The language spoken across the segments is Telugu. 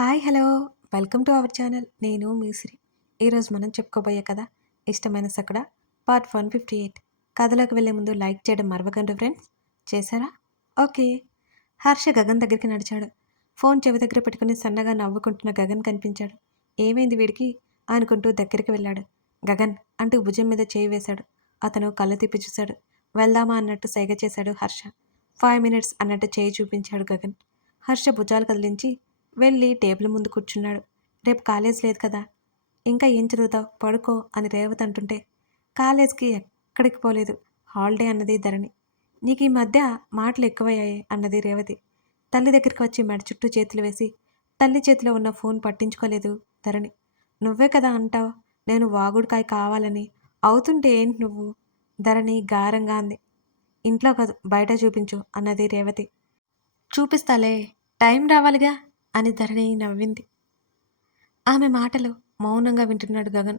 Hi hello. Welcome to our channel. నేను మీశ్రీ ఈరోజు మనం చెప్పుకోబోయే కథ ఇష్టమైన సకడ పార్ట్ వన్ ఫిఫ్టీ ఎయిట్. కథలోకి వెళ్ళే ముందు లైక్ చేయడం మరవకండి ఫ్రెండ్స్. చేశారా? ఓకే. హర్ష గగన్ దగ్గరికి నడిచాడు. ఫోన్ చెవి దగ్గర పెట్టుకుని సన్నగా నవ్వుకుంటున్న గగన్ కనిపించాడు. ఏమైంది వీడికి? అనుకుంటూ దగ్గరికి వెళ్ళాడు. గగన్ అంటూ భుజం మీద చేయి వేశాడు. అతను కళ్ళు తిప్పి చూశాడు. వెళ్దామా అన్నట్టు సైగ చేశాడు హర్ష. ఫైవ్ మినిట్స్ అన్నట్టు చేయి చూపించాడు గగన్. హర్ష భుజాలు కదిలించి వెళ్ళి టేబుల్ ముందు కూర్చున్నాడు. రేపు కాలేజ్ లేదు కదా? ఇంకా ఏం చదువుతావు? పడుకో అని రేవతి అంటుంటే కాలేజ్కి ఎక్కడికి పోలేదు. హాలిడే అన్నది ధరణి. నీకు ఈ మధ్య మాటలు ఎక్కువయ్యాయి అన్నది రేవతి. తల్లి దగ్గరికి వచ్చి మెడ చుట్టూ చేతులు వేసి తల్లి చేతిలో ఉన్న ఫోన్ పట్టించుకోలేదు ధరణి. నువ్వే కదా అంటావు? నేను వాగుడుకాయ కావాలని. అవుతుంటే ఏంటి నువ్వు? ధరణి గారంగా అంది. ఇంట్లో కాదు బయట చూపించు అన్నది రేవతి. చూపిస్తాలే. టైం రావాలిగా. అని ధరణి నవ్వింది. ఆమె మాటలు మౌనంగా వింటున్నాడు గగన్.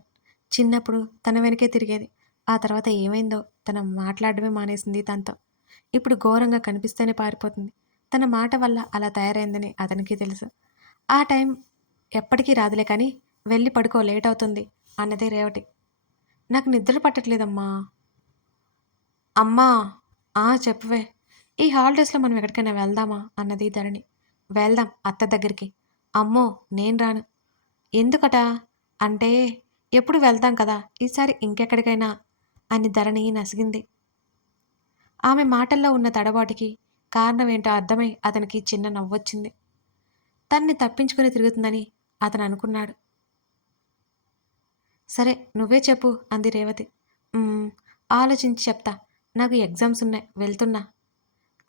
చిన్నప్పుడు తన వెనకే తిరిగేది. ఆ తర్వాత ఏమైందో తన మాట్లాడమే మానేసింది తనతో ఇప్పుడు ఘోరంగా కనిపిస్తేనే పారిపోతుంది. తన మాట వల్ల అలా తయారైందని అతనికి తెలుసు. ఆ టైం ఎప్పటికీ రాదులే కానీ వెళ్ళి పడుకో లేట్ అవుతుంది అన్నదే రేవటి నాకు నిద్ర పట్టట్లేదమ్మా. అమ్మా ఆ చెప్పవే. ఈ హాలిడేస్లో మనం ఎక్కడికైనా వెళ్దామా? అన్నది ధరణి. వెళ్దాం అత్త దగ్గరికి. అమ్మో నేను రాను. ఎందుకట? అంటే ఎప్పుడు వెళ్తాం కదా ఈసారి ఇంకెక్కడికైనా? అని ధరణి నసిగింది. ఆమె మాటల్లో ఉన్న తడబాటుకి కారణం ఏంటో అర్థమై అతనికి చిన్న నవ్వొచ్చింది. తన్ని తప్పించుకుని తిరుగుతుందని అతను అనుకున్నాడు. సరే నువ్వే చెప్పు అంది రేవతి. ఆలోచించి చెప్తా. నాకు ఎగ్జామ్స్ ఉన్నాయి వెళ్తున్నా.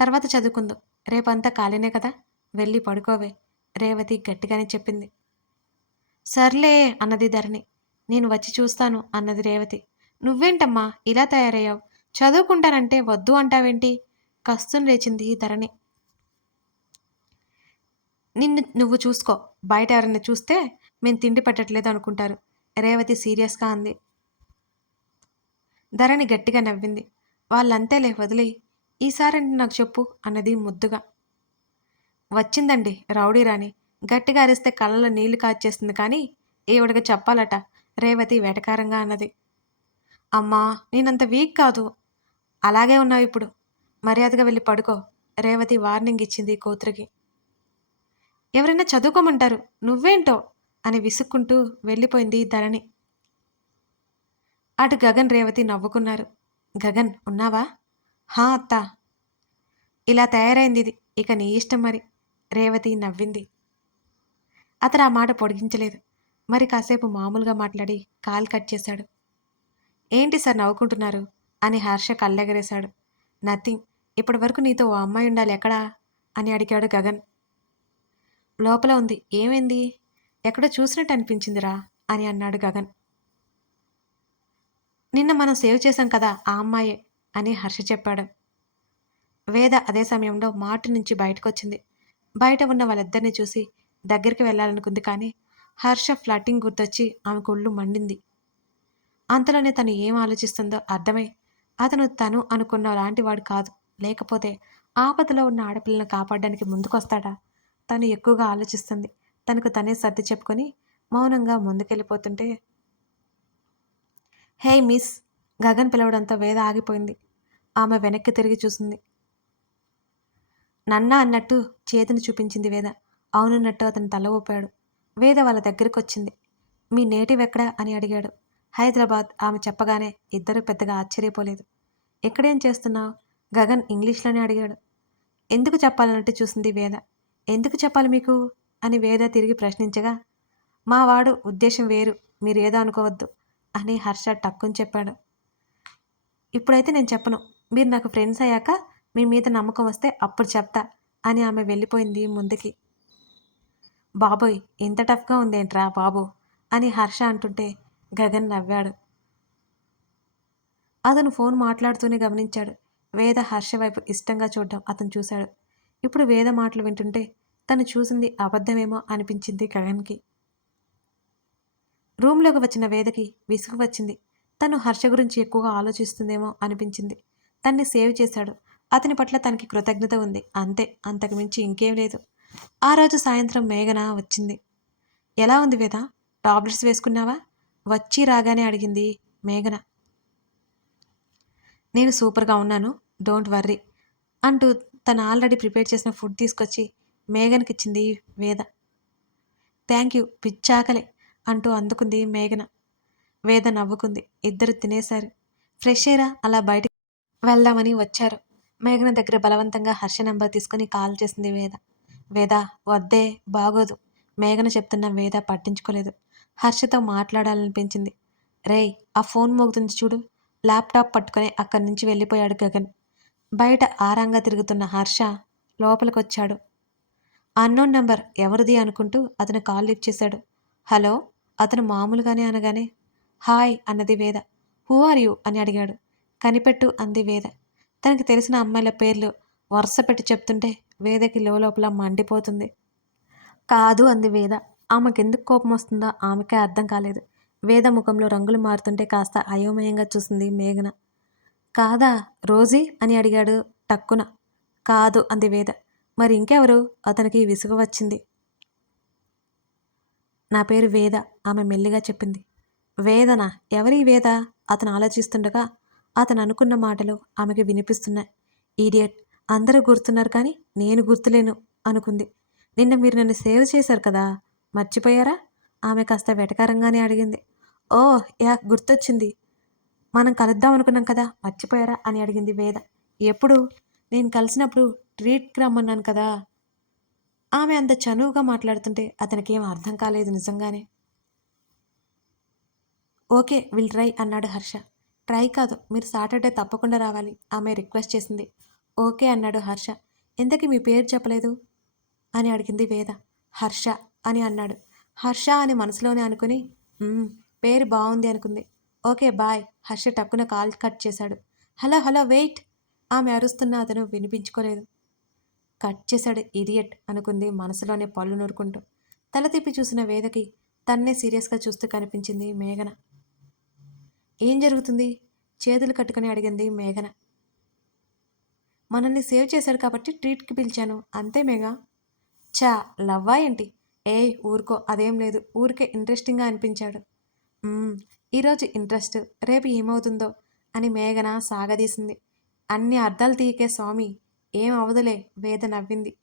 తర్వాత చదువుకుందు. రేపంతా ఖాళీనే కదా? వెళ్ళి పడుకోవే. రేవతి గట్టిగానే చెప్పింది. సర్లే అన్నది ధరణి. నేను వచ్చి చూస్తాను అన్నది రేవతి. నువ్వేంటమ్మా ఇలా తయారయ్యావు? చదువుకుంటానంటే వద్దు అంటావేంటి? కస్తుని లేచింది ధరణి. నిన్ను నువ్వు చూసుకో. బయట ఎవరైనా చూస్తే మేము తిండి పెట్టట్లేదు అనుకుంటారు. రేవతి సీరియస్గా అంది. ధరణి గట్టిగా నవ్వింది. వాళ్ళంతేలే వదిలే ఈసారంటే నాకు చెప్పు అన్నది ముద్దుగా. వచ్చిందండి రౌడీ రాణి. గట్టిగా అరిస్తే కళ్ళలో నీళ్ళు కాచేస్తుంది కానీ ఈవిడకి చెప్పాలట రేవతి వేటకారంగా అన్నది. అమ్మా నేనంత వీక్ కాదు. అలాగే ఉన్నావు ఇప్పుడు. మర్యాదగా వెళ్ళి పడుకో రేవతి వార్నింగ్ ఇచ్చింది కూతురికి. ఎవరైనా చదువుకోమంటారు నువ్వేంటో అని విసుక్కుంటూ వెళ్ళిపోయింది ధరణి. అటు గగన్ రేవతి నవ్వుకున్నారు. గగన్ ఉన్నావా? హా అత్తా. ఇలా తయారైంది ఇది. ఇక నీ ఇష్టం మరి. రేవతి నవ్వింది. అతను ఆ మాట పొడిగించలేదు. మరి కాసేపు మామూలుగా మాట్లాడి కాల్ కట్ చేశాడు. ఏంటి సార్ నవ్వుకుంటున్నారు? అని హర్ష కళ్ళెగరేశాడు. నథింగ్. ఇప్పటి వరకు నీతో ఓ అమ్మాయి ఉండాలి ఎక్కడా? అని అడిగాడు గగన్. లోపల ఉంది. ఏమైంది? ఎక్కడో చూసినట్టు అనిపించిందిరా అని అన్నాడు గగన్. నిన్న మనం సేవ్ చేశాం కదా ఆ అమ్మాయే అని హర్ష చెప్పాడు. వేద అదే సమయంలో మార్టు నుంచి బయటకు వచ్చింది బయట ఉన్న వాళ్ళిద్దరిని చూసి దగ్గరికి వెళ్ళాలనుకుంది కానీ హర్ష ఫ్లటింగ్ గుర్తొచ్చి ఆమెకు ఒళ్ళు మండింది. అంతలోనే తను ఏం ఆలోచిస్తుందో అర్థమై అతను తను అనుకున్న లాంటి వాడు కాదు. లేకపోతే ఆపదలో ఉన్న ఆడపిల్లను కాపాడడానికి ముందుకొస్తాడా? తను ఎక్కువగా ఆలోచిస్తుంది. తనకు తనే సర్ది చెప్పుకొని మౌనంగా ముందుకెళ్ళిపోతుంటే హే మిస్! గగన్ పిలవడంతో వేద ఆగిపోయింది. ఆమె వెనక్కి తిరిగి చూసింది. నన్న అన్నట్టు చేతిని చూపించింది వేద. అవునన్నట్టు అతను తల ఊపాడు. వేద వాళ్ళ దగ్గరికి వచ్చింది మీ నేటివ్ ఎక్కడా అని అడిగాడు. హైదరాబాద్ ఆమె చెప్పగానే ఇద్దరు పెద్దగా ఆశ్చర్యపోలేదు. ఎక్కడేం చేస్తున్నావు? గగన్ ఇంగ్లీష్లోనే అడిగాడు. ఎందుకు చెప్పాలన్నట్టు చూసింది వేద. ఎందుకు చెప్పాలి మీకు? అని వేద తిరిగి ప్రశ్నించగా మా వాడు ఉద్దేశం వేరు మీరు ఏదో అనుకోవద్దు అని హర్ష టక్కుని చెప్పాడు. ఇప్పుడైతే నేను చెప్పను. మీరు నాకు ఫ్రెండ్స్ అయ్యాక మీ మీద నమ్మకం వస్తే అప్పుడు చెప్తా. అని ఆమె వెళ్ళిపోయింది ముందుకి. బాబోయ్ ఇంత టఫ్గా ఉందేంట్రా బాబు? అని హర్ష అంటుంటే గగన్ నవ్వాడు. అతను ఫోన్ మాట్లాడుతూనే గమనించాడు. వేద హర్ష వైపు ఇష్టంగా చూడడం అతను చూశాడు. ఇప్పుడు వేద మాటలు వింటుంటే తను చూసింది అబద్ధమేమో అనిపించింది గగన్కి. రూమ్లోకి వచ్చిన వేదకి విసుగు వచ్చింది. తను హర్ష గురించి ఎక్కువగా ఆలోచిస్తుందేమో అనిపించింది. తన్ని సేవ్ చేశాడు. అతని పట్ల తనకి కృతజ్ఞత ఉంది. అంతే అంతకు మించి ఇంకేం లేదు. ఆ రోజు సాయంత్రం మేఘన వచ్చింది. ఎలా ఉంది వేద? టాబ్లెట్స్ వేసుకున్నావా? వచ్చి రాగానే అడిగింది మేఘన. నేను సూపర్గా ఉన్నాను డోంట్ వర్రీ అంటూ తను ఆల్రెడీ ప్రిపేర్ చేసిన ఫుడ్ తీసుకొచ్చి మేఘనకి ఇచ్చింది వేద. థ్యాంక్ యూ పిచ్చాకలే అంటూ అందుకుంది మేఘన. వేద నవ్వుకుంది. ఇద్దరు తినేశారు. ఫ్రెష్ అయ్యరా అలా బయటికి వెళ్దామని వచ్చారు. మేఘన దగ్గర బలవంతంగా హర్ష నెంబర్ తీసుకుని కాల్ చేసింది వేద. వేద వద్దే బాగోదు. మేఘన చెప్తున్న వేద పట్టించుకోలేదు. హర్షతో మాట్లాడాలనిపించింది. రేయ్ ఆ ఫోన్ మోగుతుంది చూడు. ల్యాప్టాప్ పట్టుకొని అక్కడి నుంచి వెళ్ళిపోయాడు గగన్. బయట ఆరాంగా తిరుగుతున్న హర్ష లోపలికొచ్చాడు. అన్నోన్ నెంబర్ ఎవరిది అనుకుంటూ అతను కాల్ లిఫ్ట్ చేశాడు. హలో అతను మామూలుగానే అనగానే హాయ్ అన్నది వేద. హూ ఆర్ యూ అని అడిగాడు. కనిపెట్టు అంది వేద. తనకి తెలిసిన అమ్మాయిల పేర్లు వరుస పెట్టి చెప్తుంటే వేదకి లోపల మండిపోతుంది. కాదు అంది వేద. ఆమెకెందుకు కోపం వస్తుందో ఆమెకే అర్థం కాలేదు. వేద ముఖంలో రంగులు మారుతుంటే కాస్త అయోమయంగా చూసింది మేఘన. కాదా రోజీ అని అడిగాడు టక్కున. కాదు అంది వేద. మరి ఇంకెవరు? అతనికి విసుగు వచ్చింది. నా పేరు వేద ఆమె మెల్లిగా చెప్పింది. వేదన? ఎవరి వేద? అతను ఆలోచిస్తుండగా అతను అనుకున్న మాటలు ఆమెకి వినిపిస్తున్నాయి. ఈడియట్ అందరూ గుర్తున్నారు కానీ నేను గుర్తులేను అనుకుంది. నిన్న మీరు నన్ను సేవ్ చేశారు కదా మర్చిపోయారా? ఆమె కాస్త వెటకారంగానే అడిగింది. ఓ యా గుర్తొచ్చింది. మనం కలుద్దాం అనుకున్నాం కదా మర్చిపోయారా? అని అడిగింది వేద. ఎప్పుడు? నేను కలిసినప్పుడు ట్రీట్కి రమ్మన్నాను కదా. ఆమె అంత చనువుగా మాట్లాడుతుంటే అతనికి ఏం అర్థం కాలేదు నిజంగానే. ఓకే విల్ ట్రై అన్నాడు హర్ష. ట్రై కాదు మీరు సాటర్డే తప్పకుండా రావాలి ఆమె రిక్వెస్ట్ చేసింది. ఓకే అన్నాడు హర్ష. ఇంతకీ మీ పేరు చెప్పలేదు? అని అడిగింది వేద. హర్ష అని అన్నాడు. హర్ష అని మనసులోనే అనుకుని పేరు బాగుంది అనుకుంది. ఓకే బాయ్ హర్ష టక్కున కాల్ కట్ చేశాడు. Hello hello wait! ఆమె అరుస్తున్న అతను వినిపించుకోలేదు. కట్ చేశాడు ఇడియట్ అనుకుంది మనసులోనే పళ్ళు నూరుకుంటూ. తల తిప్పి చూసిన వేదకి తన్నే సీరియస్గా చూస్తూ కనిపించింది మేఘన. ఏం జరుగుతుంది? చేతులు కట్టుకుని అడిగింది మేఘన. మనల్ని సేవ్ చేశాడు కాబట్టి ట్రీట్కి పిలిచాను. అంతే మేఘ. చా లవ్వా ఏంటి? ఏ ఊరుకో అదేం లేదు. ఊరికే ఇంట్రెస్టింగ్గా అనిపించాడు. ఈరోజు ఇంట్రెస్ట్. రేపు ఏమవుతుందో అని మేఘన సాగదీసింది. అన్ని అర్థాలు తీయకే స్వామి ఏం అవదులే వేద నవ్వింది.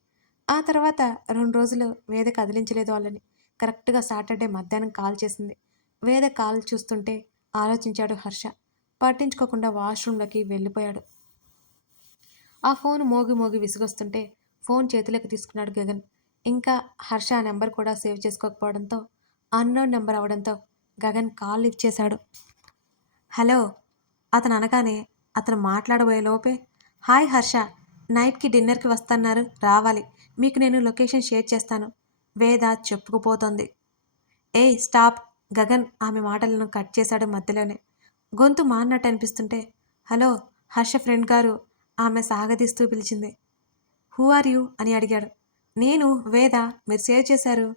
ఆ తర్వాత రెండు రోజులు వేద కదిలించలేదు వాళ్ళని. కరెక్ట్గా సాటర్డే మధ్యాహ్నం కాల్ చేసింది. వేద కాల్ చూస్తుంటే ఆలోచించాడు హర్ష. పట్టించుకోకుండా వాష్రూమ్లోకి వెళ్ళిపోయాడు. ఆ ఫోన్ మోగి మోగి విసుగొస్తుంటే ఫోన్ చేతిలోకి తీసుకున్నాడు గగన్. ఇంకా హర్ష ఆ నెంబర్ కూడా సేవ్ చేసుకోకపోవడంతో అన్నోన్ నెంబర్ అవడంతో గగన్ కాల్ లిఫ్ట్ చేశాడు. హలో అతను అనగానే అతను మాట్లాడబోయే లోపే హాయ్ హర్ష నైట్కి డిన్నర్కి వస్తున్నారు రావాలి. మీకు నేను లొకేషన్ షేర్ చేస్తాను. వేద చెప్పుకుపోతుంది. ఏయ్ స్టాప్. గగన్ ఆమె మాటలను కట్ చేశాడు మధ్యలోనే. గొంతు మాన్నట్టు అనిపిస్తుంటే హలో హర్ష ఫ్రెండ్ గారు ఆమె సాగదీస్తూ పిలిచింది. Who are you? అని అడిగాడు. నేను వేద? మీరు సేవ్ చేశారు?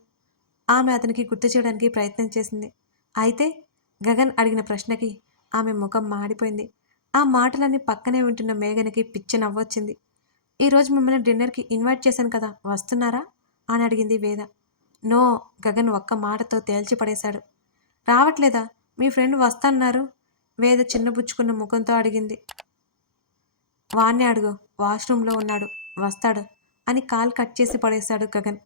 ఆమె అతనికి గుర్తు చేయడానికి ప్రయత్నం చేసింది. అయితే గగన్ అడిగిన ప్రశ్నకి ఆమె ముఖం మాడిపోయింది. ఆ మాటలన్నీ పక్కనే వింటున్న మేఘనకి పిచ్చి నవ్వొచ్చింది. ఈరోజు మిమ్మల్ని డిన్నర్కి ఇన్వైట్ చేశాను కదా వస్తున్నారా? అని అడిగింది వేద. నో గగన్ ఒక్క మాటతో తేల్చి పడేశాడు రావట్లేదా? మీ ఫ్రెండ్ వస్తన్నారు. వేద చిన్నబుచ్చుకున్న ముఖంతో అడిగింది. వాణ్ణి అడుగు వాష్రూమ్లో ఉన్నాడు వస్తాడు అని కాల్ కట్ చేసి పడేశాడు గగన్.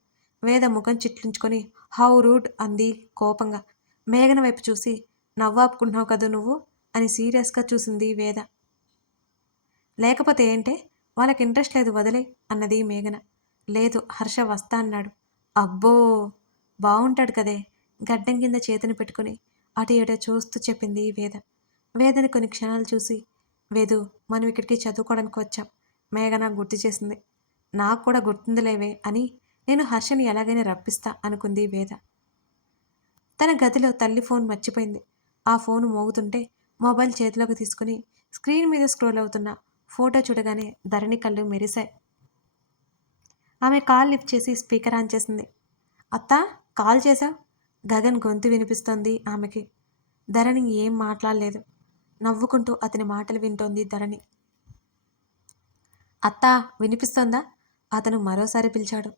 వేద ముఖం చిట్లించుకొని హౌ రూడ్ అంది కోపంగా. మేఘన వైపు చూసి నవ్వాపుకుంటున్నావు కదా నువ్వు? అని సీరియస్గా చూసింది వేద. లేకపోతే ఏంటే? వాళ్ళకి ఇంట్రెస్ట్ లేదు వదిలే అన్నది మేఘన. లేదు హర్ష వస్తా అన్నాడు. అబ్బో! బాగుంటాడు కదే. గడ్డం కింద చేతిని పెట్టుకుని అటు ఇటు చూస్తూ చెప్పింది వేద. వేదని కొన్ని క్షణాలు చూసి వేదు మనం ఇక్కడికి చదువుకోవడానికి వచ్చాం. మేఘన గుర్తు చేసింది. నాకు కూడా గుర్తుందిలేవే అని నేను హర్షని ఎలాగైనా రప్పిస్తా అనుకుంది వేద. తన గదిలో తల్లి ఫోన్ మర్చిపోయింది. ఆ ఫోన్ మోగుతుంటే మొబైల్ చేతిలోకి తీసుకుని స్క్రీన్ మీద స్క్రోల్ అవుతున్న ఫోటో చూడగానే ధరణి కళ్ళు మెరిశాయి. ఆమె కాల్ లిఫ్ట్ చేసి స్పీకర్ ఆన్ చేసింది. అత్త కాల్ చేశావు? గగన్ గొంతు వినిపిస్తోంది ఆమెకి. ధరణి ఏం మాట్లాడలేదు. నవ్వుకుంటూ అతని మాటలు వింటోంది ధరణి. అత్తా వినిపిస్తోందా? అతను మరోసారి పిలిచాడు.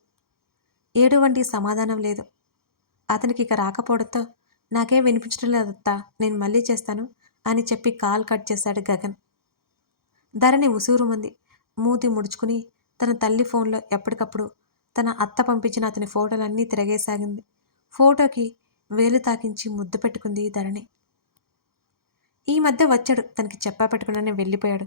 ఏడు వంటి సమాధానం లేదు. అతనికి ఇక రాకపోవడంతో నాకేం వినిపించడం లేదు అత్తా నేను మళ్ళీ చేస్తాను అని చెప్పి కాల్ కట్ చేశాడు గగన్. ధరణి ఉసూరుమంది. మూతి ముడుచుకుని తన తల్లి ఫోన్లో ఎప్పటికప్పుడు తన అత్త పంపించిన అతని ఫోటోలన్నీ తిరగేసాగింది. ఫోటోకి వేలు తాకించి ముద్దు పెట్టుకుంది ధరణి. ఈ మధ్య వచ్చాడు. తనకి చెప్పా పెట్టుకున్నానే వెళ్ళిపోయాడు.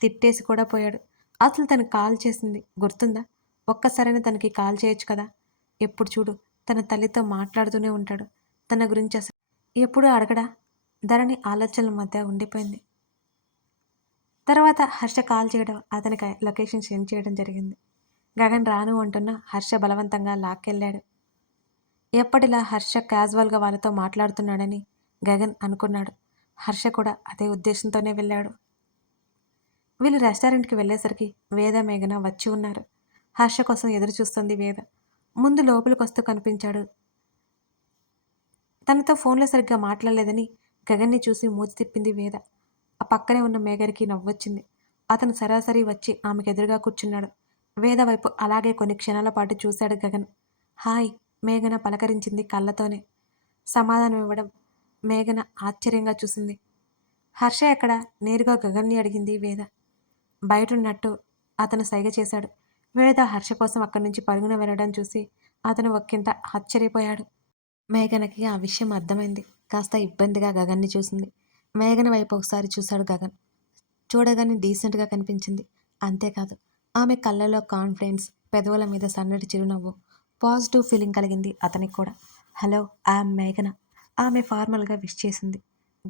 తిట్టేసి కూడా పోయాడు. అసలు తను కాల్ చేసింది గుర్తుందా? ఒక్కసారైనా తనకి కాల్ చేయొచ్చు కదా? ఎప్పుడు చూడు తన తల్లితో మాట్లాడుతూనే ఉంటాడు. తన గురించి అసలు ఎప్పుడు అడగడా? ధరణి ఆలోచనల మధ్య ఉండిపోయింది. తర్వాత హర్ష కాల్ చేయడం అతనికి లొకేషన్ సెండ్ చేయడం జరిగింది. గగన్ రాను అంటున్న హర్ష బలవంతంగా లాక్కెళ్ళాడు. ఎప్పటిలా హర్ష క్యాజువల్గా వాళ్ళతో మాట్లాడుతున్నాడని గగన్ అనుకున్నాడు. హర్ష కూడా అదే ఉద్దేశంతోనే వెళ్ళాడు. వీళ్ళు రెస్టారెంట్కి వెళ్ళేసరికి వేద మేఘన వచ్చి ఉన్నారు. హర్ష కోసం ఎదురు చూస్తుంది వేద. ముందు లోపలికి వస్తూ కనిపించాడు. తనతో ఫోన్లో సరిగ్గా మాట్లాడలేదని గగన్ని చూసి మూచి తిప్పింది వేద. ఆ పక్కనే ఉన్న మేఘరికి నవ్వొచ్చింది. అతను సరాసరి వచ్చి ఆమెకు ఎదురుగా కూర్చున్నాడు. వేద వైపు అలాగే కొన్ని క్షణాల పాటు చూశాడు గగన్. హాయ్ మేఘన పలకరించింది కళ్ళతోనే. సమాధానం ఇవ్వడం మేఘన ఆశ్చర్యంగా చూసింది. హర్ష ఎక్కడ? నేరుగా గగన్ని అడిగింది వేద. బయటున్నట్టు అతను సైగ చేశాడు. వేద హర్ష కోసం అక్కడి నుంచి పరుగున వెళ్ళడం చూసి అతను ఒక్కింత ఆశ్చర్యపోయాడు. మేఘనకి ఆ విషయం అర్థమైంది. కాస్త ఇబ్బందిగా గగన్ని చూసింది. మేఘన వైపు ఒకసారి చూశాడు గగన్. చూడగానే డీసెంట్గా కనిపించింది. అంతేకాదు ఆమె కళ్ళలో కాన్ఫిడెన్స్ పెదవుల మీద సన్నటి చిరునవ్వు పాజిటివ్ ఫీలింగ్ కలిగింది అతనికి కూడా. హలో ఐఎమ్ మేఘన. ఆమె ఫార్మల్గా విష్ చేసింది.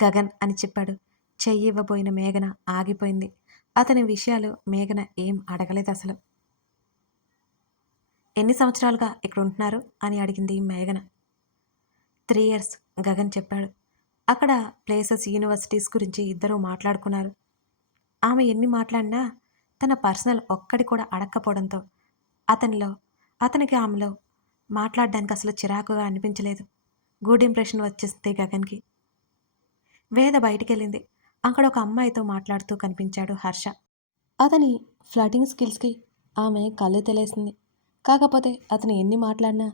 గగన్ అని చెప్పాడు. చెయ్యి ఇవ్వబోయిన మేఘన ఆగిపోయింది. అతని విషయాలు మేఘన ఏం అడగలేదు అసలు. ఎన్ని సంవత్సరాలుగా ఇక్కడ ఉంటున్నారు అని అడిగింది మేఘన. త్రీ ఇయర్స్ గగన్ చెప్పాడు. అక్కడ ప్లేసెస్ యూనివర్సిటీస్ గురించి ఇద్దరూ మాట్లాడుకున్నారు. ఆమె ఎన్ని మాట్లాడినా తన పర్సనల్ ఒక్కడి కూడా అడక్కపోవడంతో అతనిలో అతనికి ఆమెలో మాట్లాడడానికి అసలు చిరాకుగా అనిపించలేదు. గుడ్ ఇంప్రెషన్ వచ్చేస్తే గగన్కి. వేద బయటికెళ్ళింది. అక్కడ ఒక అమ్మాయితో మాట్లాడుతూ కనిపించాడు హర్ష. అతని ఫ్లటింగ్ స్కిల్స్కి ఆమె కళ్ళు తెలిసింది. కాకపోతే అతను ఎన్ని మాట్లాడినా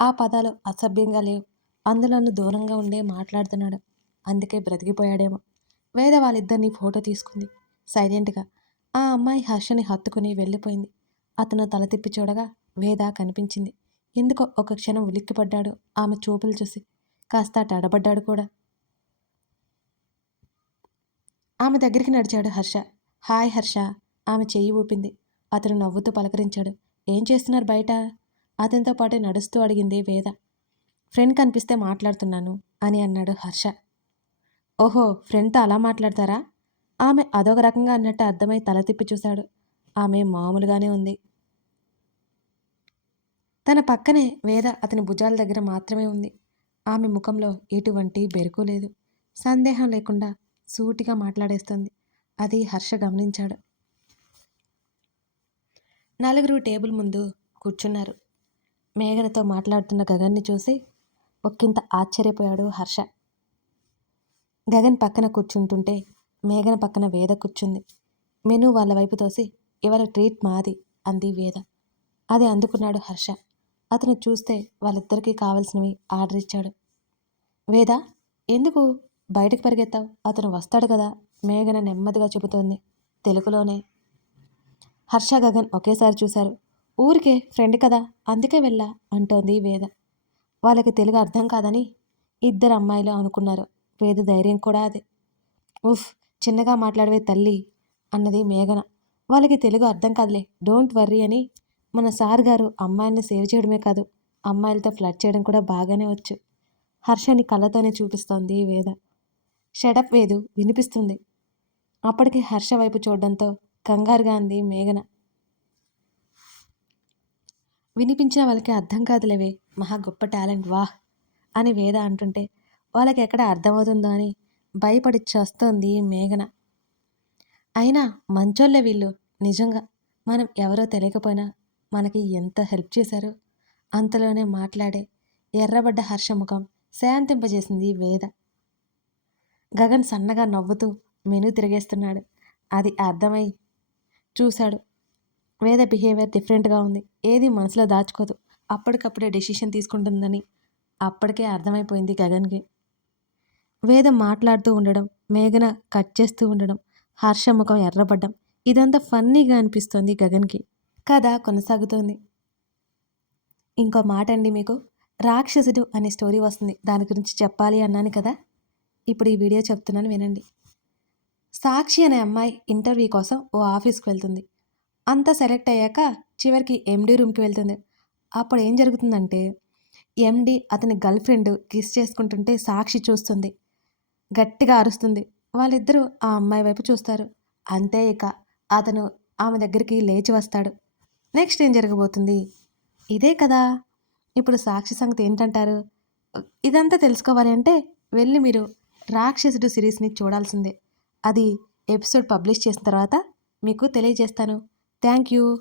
ఆ పదాలు అసభ్యంగా లేవు. అందులోనూ దూరంగా ఉండే మాట్లాడుతున్నాడు. అందుకే బ్రతికిపోయాడేమో. వేద వాళ్ళిద్దరిని ఫోటో తీసుకుంది. సైలెంట్గా ఆ అమ్మాయి హర్షని హత్తుకుని వెళ్ళిపోయింది. అతను తల తిప్పి చూడగా వేద కనిపించింది. ఎందుకో ఒక క్షణం ఉలిక్కిపడ్డాడు ఆమె చూపులు చూసి. కాస్త తడబడ్డాడు కూడా. ఆమె దగ్గరికి నడిచాడు హర్ష. హాయ్ హర్ష ఆమె చెయ్యి ఊపింది. అతను నవ్వుతూ పలకరించాడు. ఏం చేస్తున్నారు బయట? అతనితో పాటు నడుస్తూ అడిగింది వేద. ఫ్రెండ్ కనిపిస్తే మాట్లాడుతున్నాను అని అన్నాడు హర్ష. ఓహో ఫ్రెండ్తో అలా మాట్లాడతారా? ఆమె అదొక రకంగా అన్నట్టు అర్థమై తల తిప్పి చూశాడు. ఆమె మామూలుగానే ఉంది. తన పక్కనే వేద అతని భుజాల దగ్గర మాత్రమే ఉంది. ఆమె ముఖంలో ఎటువంటి బెరుకు లేదు. సందేహం లేకుండా సూటిగా మాట్లాడేస్తుంది. అది హర్ష గమనించాడు. నలుగురు టేబుల్ ముందు కూర్చున్నారు. మేఘనతో మాట్లాడుతున్న గగన్ని చూసి ఒక్కింత ఆశ్చర్యపోయాడు హర్ష. గగన్ పక్కన కూర్చుంటుంటే మేఘన పక్కన వేద కూర్చుంది. మెను వాళ్ళ వైపు తోసి ఇవాళ ట్రీట్ మాది అంది వేద. అది అందుకున్నాడు హర్ష. అతను చూస్తే వాళ్ళిద్దరికీ కావలసినవి ఆర్డర్ ఇచ్చాడు. వేద ఎందుకు బయటకు పరిగెత్తావు? అతను వస్తాడు కదా మేఘన నెమ్మదిగా చెబుతోంది తెలుగులోనే. హర్ష గగన్ ఒకేసారి చూశారు. ఊరికే ఫ్రెండ్ కదా అందుకే వెళ్ళా అంటోంది వేద. వాళ్ళకి తెలుగు అర్థం కాదని ఇద్దరు అమ్మాయిలు అనుకున్నారు. వేద ధైర్యం కూడా అదే. ఉఫ్ చిన్నగా మాట్లాడవే తల్లి అన్నది మేఘన. వాళ్ళకి తెలుగు అర్థం కాదులే డోంట్ వర్రీ అని మన సార్ గారు అమ్మాయిల్ని సేవ్ చేయడమే కాదు అమ్మాయిలతో ఫ్లడ్ చేయడం కూడా బాగానే వచ్చు. హర్షని కళ్ళతోనే చూపిస్తోంది వేద. షడప్ వేదు వినిపిస్తుంది. అప్పటికి హర్ష వైపు చూడడంతో కంగారుగా అంది మేఘన. వినిపించిన వాళ్ళకి అర్థం కాదులేవే మహా గొప్ప టాలెంట్ వాహ్! అని వేద అంటుంటే వాళ్ళకి ఎక్కడ అర్థమవుతుందో అని భయపడి చస్తోంది మేఘన. అయినా మంచోళ్ళే వీళ్ళు నిజంగా. మనం ఎవరో తెలియకపోయినా మనకి ఎంత హెల్ప్ చేశారో. అంతలోనే మాట్లాడే ఎర్రబడ్డ హర్షముఖం శాంతింపజేసింది వేద. గగన్ సన్నగా నవ్వుతూ మెను తిరిగేస్తున్నాడు. అది అర్థమై చూశాడు. వేద బిహేవియర్ డిఫరెంట్గా ఉంది. ఏది మనసులో దాచుకోదు. అప్పటికప్పుడే డెసిషన్ తీసుకుంటుందని అప్పటికే అర్థమైపోయింది గగన్కి. వేదం మాట్లాడుతూ ఉండడం మేఘన కట్ చేస్తూ ఉండడం హర్షముఖం ఎర్రబడ్డం ఇదంతా ఫన్నీగా అనిపిస్తోంది గగన్కి. కథ కొనసాగుతోంది. ఇంకో మాట అండి మీకు. రాక్షసుడు అనే స్టోరీ వస్తుంది. దాని గురించి చెప్పాలి అన్నాను కదా. ఇప్పుడు ఈ వీడియో చెప్తున్నాను వినండి. సాక్షి అనే అమ్మాయి ఇంటర్వ్యూ కోసం ఓ ఆఫీస్కి వెళ్తుంది. అంతా సెలెక్ట్ అయ్యాక చివరికి ఎండీ రూమ్కి వెళ్తుంది. అప్పుడు ఏం జరుగుతుందంటే ఎండి అతని గర్ల్ ఫ్రెండ్ కిస్ చేసుకుంటుంటే సాక్షి చూస్తుంది. గట్టిగా అరుస్తుంది. వాళ్ళిద్దరూ ఆ అమ్మాయి వైపు చూస్తారు. అంతే ఇక. అతను ఆమె దగ్గరికి లేచి వస్తాడు. నెక్స్ట్ ఏం జరగబోతుంది? ఇదే కదా. ఇప్పుడు సాక్షి సంగతి ఏంటంటారు? ఇదంతా తెలుసుకోవాలి అంటే వెళ్ళి మీరు రాక్షసుడు సిరీస్ని చూడాల్సిందే. అది ఎపిసోడ్ పబ్లిష్ చేసిన తర్వాత మీకు తెలియజేస్తాను. Thank you.